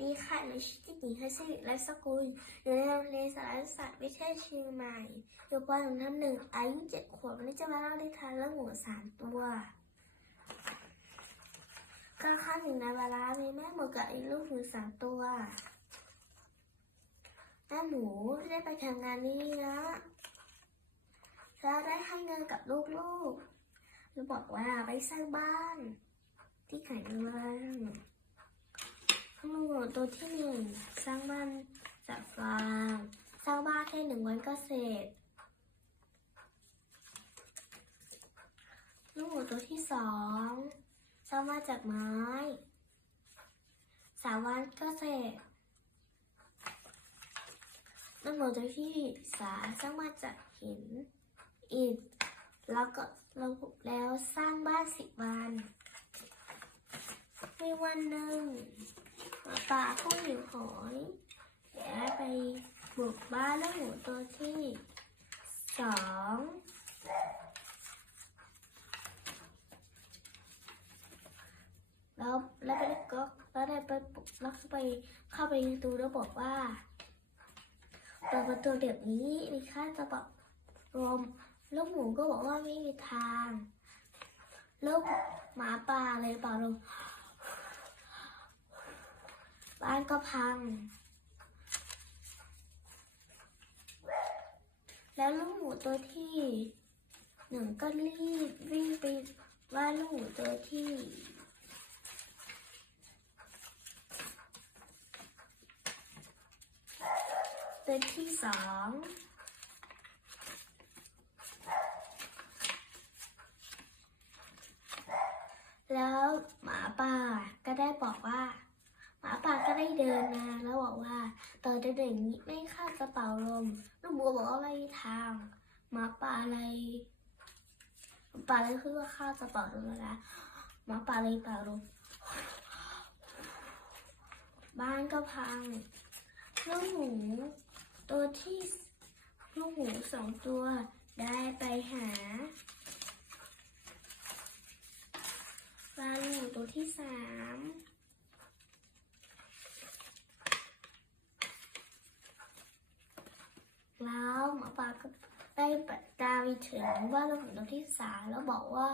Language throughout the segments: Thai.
ดีค่ะหนูชื่อเด็กหญิงฮัสสิริรัศกุลอยู่ในโรงเรียนสารศาสตร์วิเทศเชียงใหม่อยู่ปหนึ่งทับหนึ่งอายุเจ็ดขวบวันนี้จะมาเล่านิทานเรื่องหมูสามตัวกลางค่ำหนึ่งในเวลามีแม่หมูกับอีกลูกหมูสามตัวแม่หมูได้ไปทำงานนี่นะแล้วได้ให้เงินกับลูกๆแล้วบอกว่าไปสร้างบ้าน ที่แข็งแรง ตัวที่หนึ่งสร้างบ้านจากฟางสร้างบ้านแค่หนึ่งวันก็เสร็จ ลูกหมูตัวที่สองสร้างบ้านจากไม้สามวันก็เสร็จลูกหมูตัวที่สามสร้างบ้านจากหินอิฐแล้วก็แล้วแล้วสร้างบ้านสิบวันมีวันหนึ่ง ป่าผู้หิวโหยและไปบุกบ้านแล้วหมูตัวที่สองแล้วแล้วไปก็แล้วได้ไปลุกแล้วไปเข้าไปในตู้แล้วบอกว่าเปิดประตูเดี๋ยวนี้มีค่าจะบอกรวมลูกหมูก็บอกว่าไม่มีทางแล้วหมาป่าเลยเป่าลม บ้านก็พัง แล้วลูกหมูตัวที่หนึ่งก็รีบวิ่งไปบ้านลูกหมูตัวที่ตัวที่สองแล้วหมาป่าก็ได้บอกว่า หมาป่าก็ ได้เดินมาแล้วบอกว่าตอนเด็กๆนี้ไม่ฆ่ากระเป๋าลมลูกบัวบอกว่าไม่ทางหมาป่าอะไรหมาป่าเลยคือว่าฆ่ากระเป๋าลมแล้วหมาป่าเลยเป่าลมบ้านก็พังลูกหมูตัวที่ลูกหมูสองตัวได้ไปหาบ้านกหมูตัวที่สาม แล้วหมอปลาก็ได้ประกาไปถึงว่าเราถึงตัวที่สามแล้วบอกว่า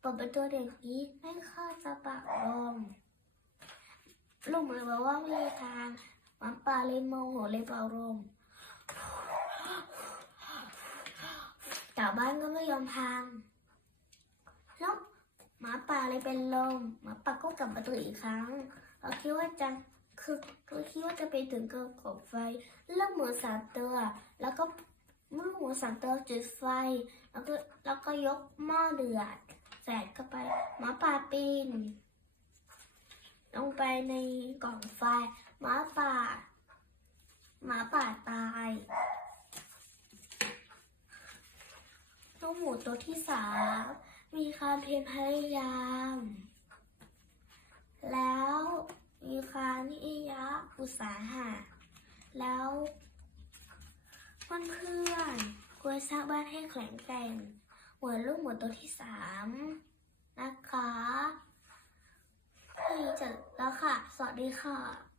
เปิดประตูเด็กนี้ไม่ค่าจะปากลมลูกหมันบอกว่าไม่มีทางหมาป่าเลยโมโหเลยเป่าลมแต่บ้านก็ไม่ยอมพังแล้วหมาป่าเลยเป็นลมหมาป่าก็กลับประตูอีกครั้งเราคิดว่าจะ คือคือคิดว่าจะไปถึงกระกอบไฟเลือกหมูสามตัว แล้วก็เมื่อหมูสามตัวจุดไฟ แล้วก็แล้วก็ยกหม้อเดือดใส่เข้าไปหมาป่าปีนลงไปในกล่องไฟหมาป่าหมาป่าตายลูกหมูตัวที่สามมีความเพียรพยายาม แล้ว มีคานิยะอุตสาหะ แล้วเพื่อนเพื่อนควรสร้างบ้านให้แข็งแกร่งเหมือนลูกหมูตัวที่สามนะคะเท่านี้จบแล้วค่ะ สวัสดีค่ะ